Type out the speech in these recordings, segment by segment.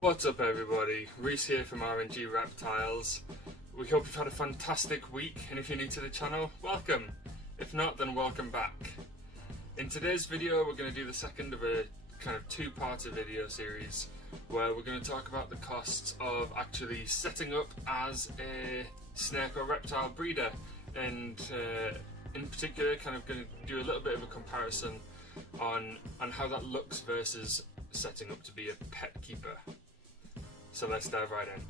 What's up everybody, Reese here from R&G Reptiles. We hope you've had a fantastic week, and if you're new to the channel, welcome. If not, then welcome back. In today's video we're going to do the second of a kind of two-parter video series where we're going to talk about the costs of actually setting up as a snake or reptile breeder, and in particular kind of going to do a little bit of a comparison on how that looks versus setting up to be a pet keeper. So let's dive right in.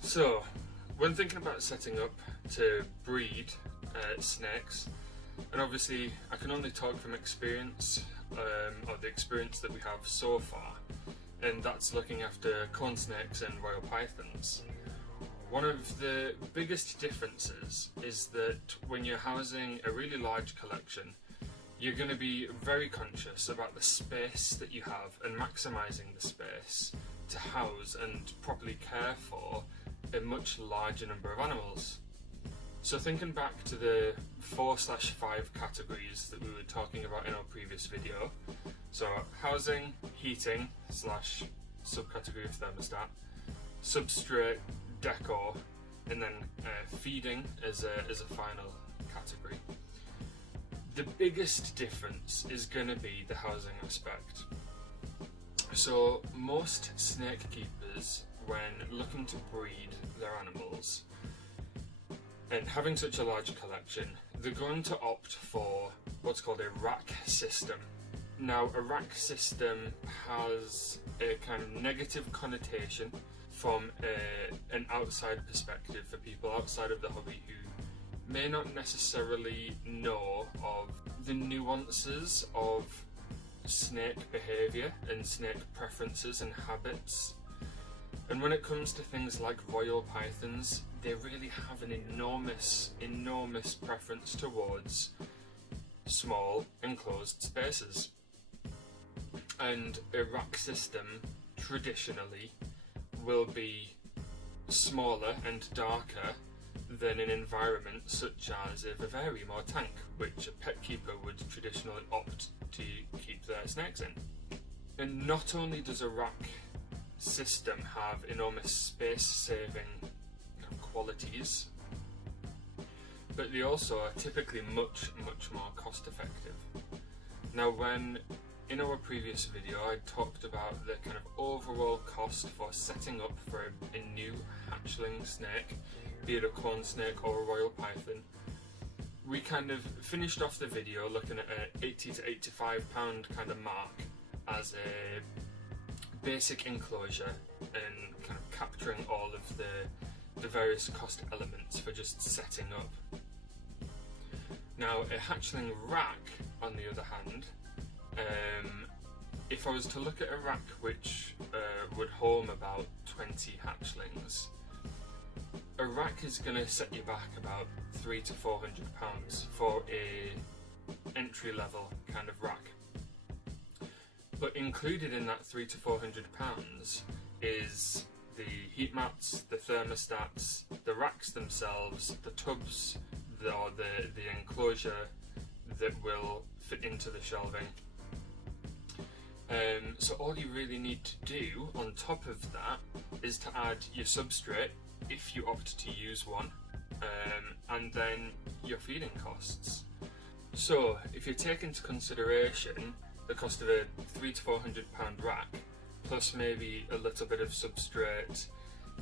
So, when thinking about setting up to breed snakes, and obviously I can only talk from experience, of the experience that we have so far, and that's looking after corn snakes and royal pythons. One of the biggest differences is that when you're housing a really large collection, you're going to be very conscious about the space that you have and maximising the space to house and properly care for a much larger number of animals. So thinking back to the 4/5 categories that we were talking about in our previous video, so housing, heating / subcategory of thermostat, substrate, decor, and then feeding as a final category. The biggest difference is going to be the housing aspect. So most snake keepers, when looking to breed their animals and having such a large collection, they're going to opt for what's called a rack system. Now, a rack system has a kind of negative connotation from an outside perspective for people outside of the hobby who may not necessarily know of the nuances of snake behaviour and snake preferences and habits. And when it comes to things like royal pythons, they really have an enormous preference towards small enclosed spaces. And a rack system traditionally will be smaller and darker than an environment such as a vivarium or tank, which a pet keeper would traditionally opt to keep their snakes in. And not only does a rack system have enormous space saving qualities, but they also are typically much more cost effective. Now, when in our previous video I talked about the kind of overall cost for setting up for a new hatchling snake, be it a corn snake or a royal python, we kind of finished off the video looking at an £80 to £85 kind of mark as a basic enclosure and kind of capturing all of the various cost elements for just setting up. Now, a hatchling rack, on the other hand, if I was to look at a rack which would home about 20 hatchlings, a rack is going to set you back about £300 to £400 for a entry level kind of rack. But included in that £300 to £400 is the heat mats, the thermostats, the racks themselves, the tubs, the enclosure that will fit into the shelving. So all you really need to do on top of that is to add your substrate, if you opt to use one, and then your feeding costs. So if you take into consideration the cost of a £300 to £400 rack, plus maybe a little bit of substrate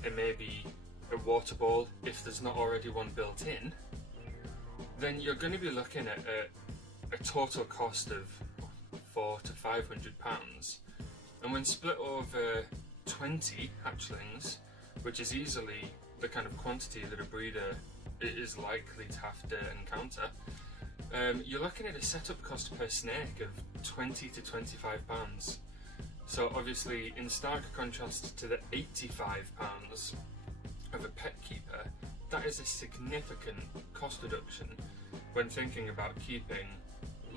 and maybe a water bowl if there's not already one built in, then you're going to be looking at a total cost of £400 to £500. And when split over 20 hatchlings, which is easily the kind of quantity that a breeder is likely to have to encounter, you're looking at a setup cost per snake of £20 to £25. So obviously, in stark contrast to the £85 of a pet keeper, that is a significant cost reduction when thinking about keeping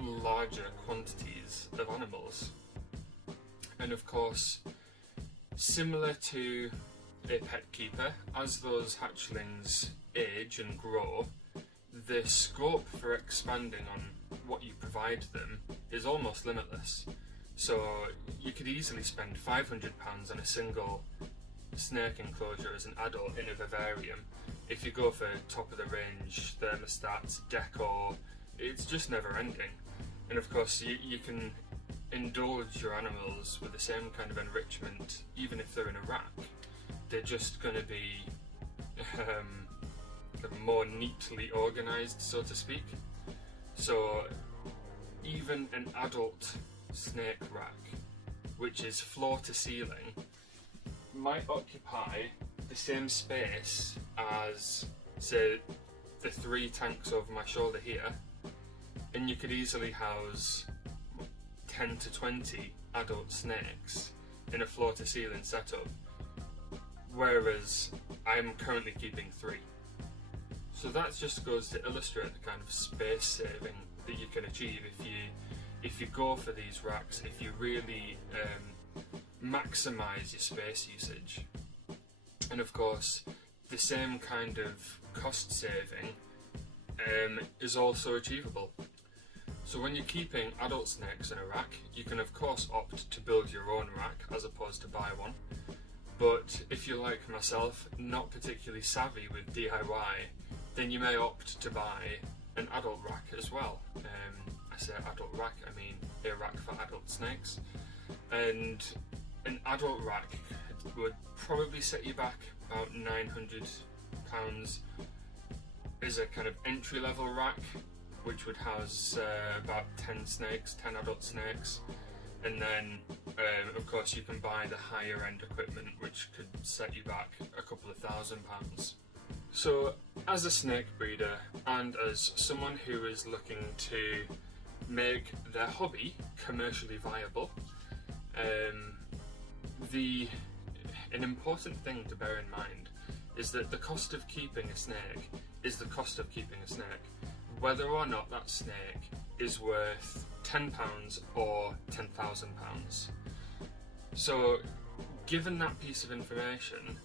larger quantities of animals. And of course, similar to a pet keeper, as those hatchlings age and grow, the scope for expanding on what you provide them is almost limitless. So you could easily spend £500 on a single snake enclosure as an adult in a vivarium. If you go for top of the range thermostats, decor, it's just never ending. And of course you can indulge your animals with the same kind of enrichment even if they're in a rack. They're just going to be more neatly organised, so to speak. So even an adult snake rack, which is floor to ceiling, might occupy the same space as, say, the 3 tanks over my shoulder here, and you could easily house 10 to 20 adult snakes in a floor to ceiling setup, whereas I'm currently keeping 3. So that just goes to illustrate the kind of space saving that you can achieve if you go for these racks, if you really maximise your space usage. And of course, the same kind of cost saving is also achievable. So when you're keeping adult snakes in a rack, you can of course opt to build your own rack as opposed to buy one. But if you're like myself, not particularly savvy with DIY, then you may opt to buy an adult rack as well. I say adult rack, I mean a rack for adult snakes. And an adult rack would probably set you back about £900 as a kind of entry level rack, which would house about 10 snakes, 10 adult snakes. And then of course you can buy the higher end equipment, which could set you back a couple of £1,000s. So as a snake breeder and as someone who is looking to make their hobby commercially viable, an important thing to bear in mind is that the cost of keeping a snake is the cost of keeping a snake, whether or not that snake is worth £10 or £10,000. So given that piece of information,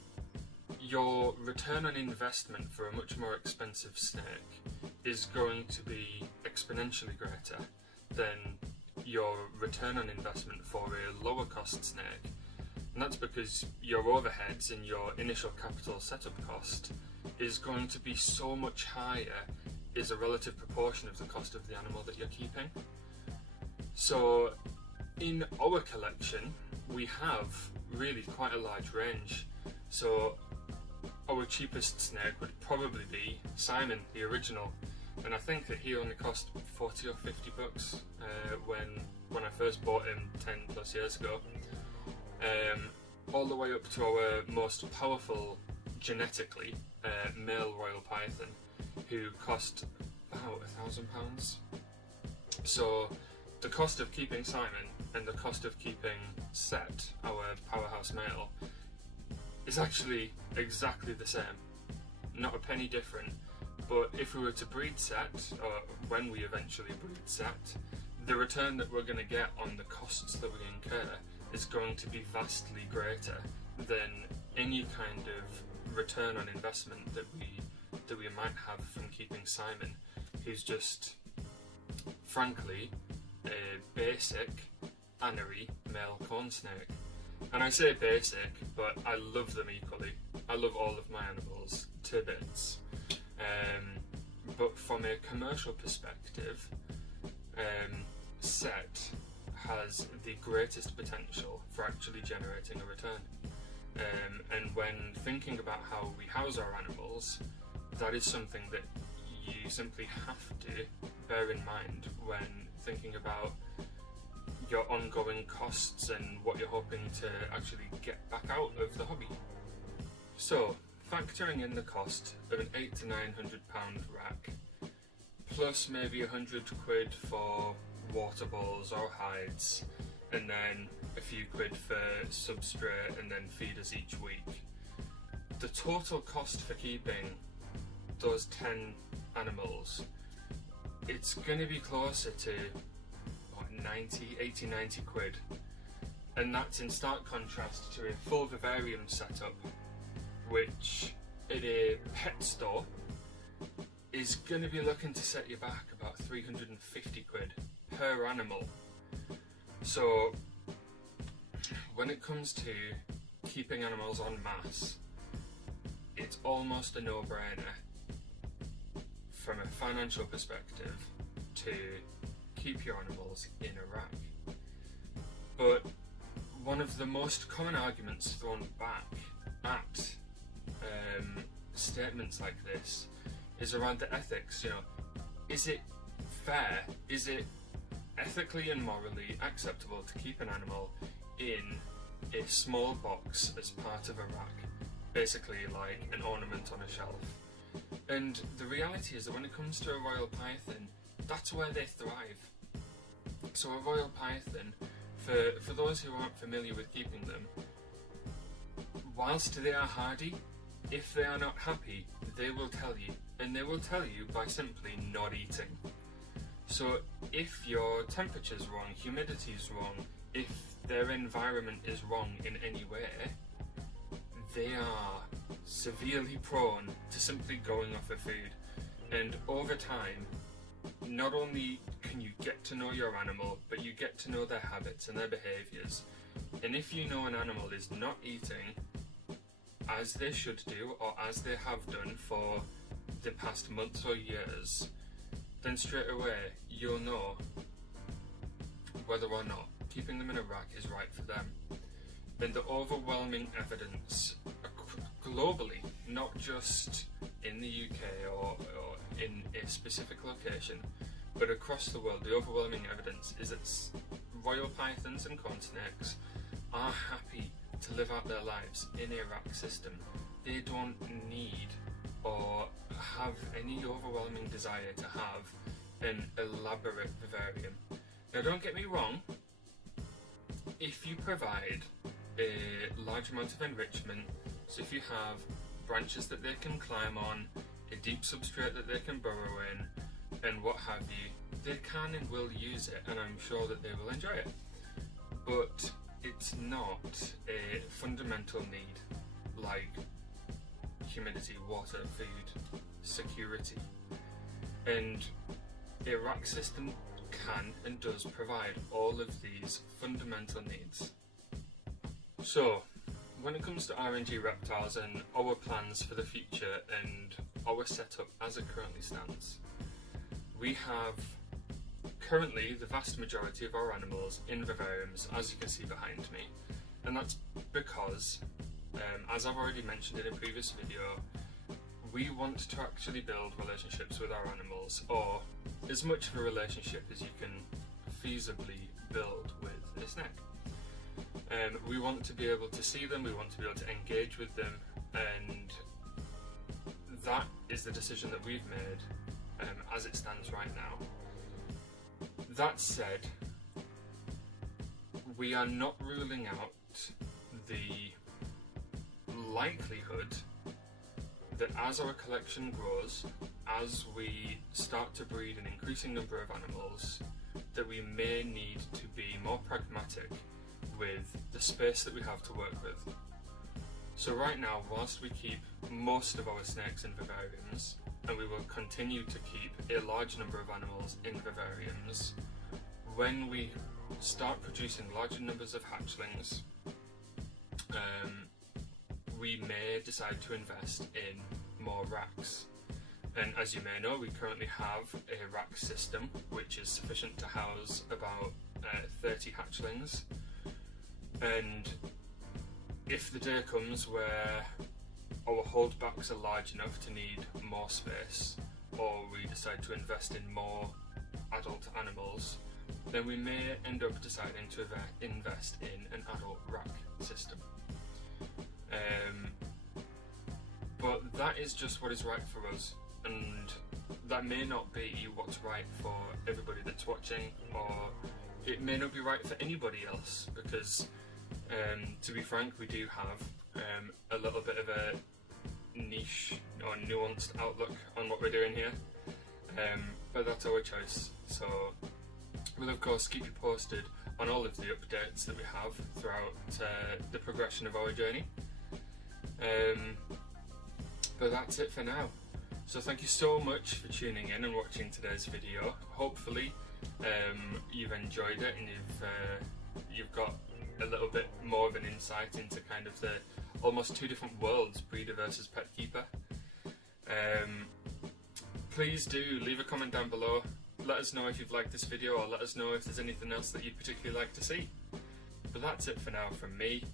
your return on investment for a much more expensive snake is going to be exponentially greater than your return on investment for a lower cost snake. And that's because your overheads and your initial capital setup cost is going to be so much higher as a relative proportion of the cost of the animal that you're keeping. So in our collection we have really quite a large range. So our cheapest snake would probably be Simon, the original, and I think that he only cost 40 or 50 bucks when I first bought him 10 plus years ago. All the way up to our most powerful genetically male royal python, who cost about £1,000. So the cost of keeping Simon and the cost of keeping Set, our powerhouse male, is actually exactly the same, not a penny different. But if we were to breed Set, or when we eventually breed Set, the return that we're going to get on the costs that we incur is going to be vastly greater than any kind of return on investment that we might have from keeping Simon, who's just, frankly, a basic anery male corn snake. And I say basic, but I love them equally. I love all of my animals to bits. But from a commercial perspective, Set has the greatest potential for actually generating a return. And when thinking about how we house our animals, that is something that you simply have to bear in mind when thinking about your ongoing costs and what you're hoping to actually get back out of the hobby. So, factoring in the cost of an £800 to £900 rack, plus maybe £100 for water balls or hides, and then a few quid for substrate and then feeders each week, the total cost for keeping those 10 animals it's going to be closer to what, 90 quid, and that's in stark contrast to a full vivarium setup, which at a pet store is going to be looking to set you back about 350 quid per animal. So when it comes to keeping animals en masse, it's almost a no-brainer from a financial perspective to keep your animals in a rack. But one of the most common arguments thrown back at statements like this is around the ethics. You know, is it fair? Is it ethically and morally acceptable to keep an animal in a small box as part of a rack, basically like an ornament on a shelf? And the reality is that when it comes to a royal python, that's where they thrive. So a royal python, for those who aren't familiar with keeping them, whilst they are hardy, if they are not happy, they will tell you, and they will tell you by simply not eating. So if your temperature's wrong, humidity's wrong, if their environment is wrong in any way, they are severely prone to simply going off of food. And over time, not only can you get to know your animal, but you get to know their habits and their behaviours. And if you know an animal is not eating as they should do, or as they have done for the past months or years, then straight away you'll know whether or not keeping them in a rack is right for them. And the overwhelming evidence globally, not just in the UK or in a specific location, but across the world, the overwhelming evidence is that royal pythons and corn snakes are happy to live out their lives in a rack system. They don't need or have any overwhelming desire to have an elaborate vivarium. Now don't get me wrong, if you provide a large amount of enrichment, so if you have branches that they can climb on, a deep substrate that they can burrow in, and what have you, they can and will use it, and I'm sure that they will enjoy it. But it's not a fundamental need like humidity, water, food, security. And a rack system can and does provide all of these fundamental needs. So, when it comes to RNG reptiles and our plans for the future and our setup as it currently stands, we have currently the vast majority of our animals in vivariums, as you can see behind me, and that's because, as I've already mentioned in a previous video, we want to actually build relationships with our animals, or as much of a relationship as you can feasibly build with a snake. We want to be able to see them, we want to be able to engage with them, and that is the decision that we've made as it stands right now. That said, we are not ruling out the likelihood that as our collection grows, as we start to breed an increasing number of animals, that we may need to be more pragmatic with the space that we have to work with. So right now, whilst we keep most of our snakes in vivariums, and we will continue to keep a large number of animals in vivariums, when we start producing larger numbers of hatchlings, we may decide to invest in more racks. And as you may know, we currently have a rack system which is sufficient to house about 30 hatchlings. And if the day comes where our holdbacks are large enough to need more space, or we decide to invest in more adult animals, then we may end up deciding to invest in an adult rack system. But that is just what is right for us, and that may not be what's right for everybody that's watching, or it may not be right for anybody else, because to be frank, we do have a little bit of a niche or nuanced outlook on what we're doing here. but that's our choice. So we'll of course keep you posted on all of the updates that we have throughout the progression of our journey. But that's it for now. So thank you so much for tuning in and watching today's video. Hopefully you've enjoyed it and you've got a little bit more of an insight into kind of the almost two different worlds, breeder versus pet keeper. Please do leave a comment down below. Let us know if you've liked this video, or let us know if there's anything else that you'd particularly like to see. But that's it for now from me.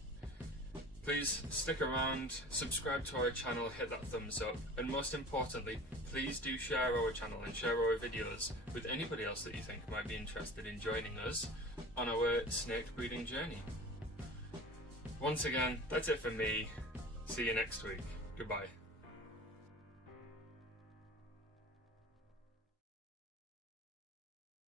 Please stick around, subscribe to our channel, hit that thumbs up, and most importantly, please do share our channel and share our videos with anybody else that you think might be interested in joining us on our snake breeding journey. Once again, that's it for me. See you next week. Goodbye.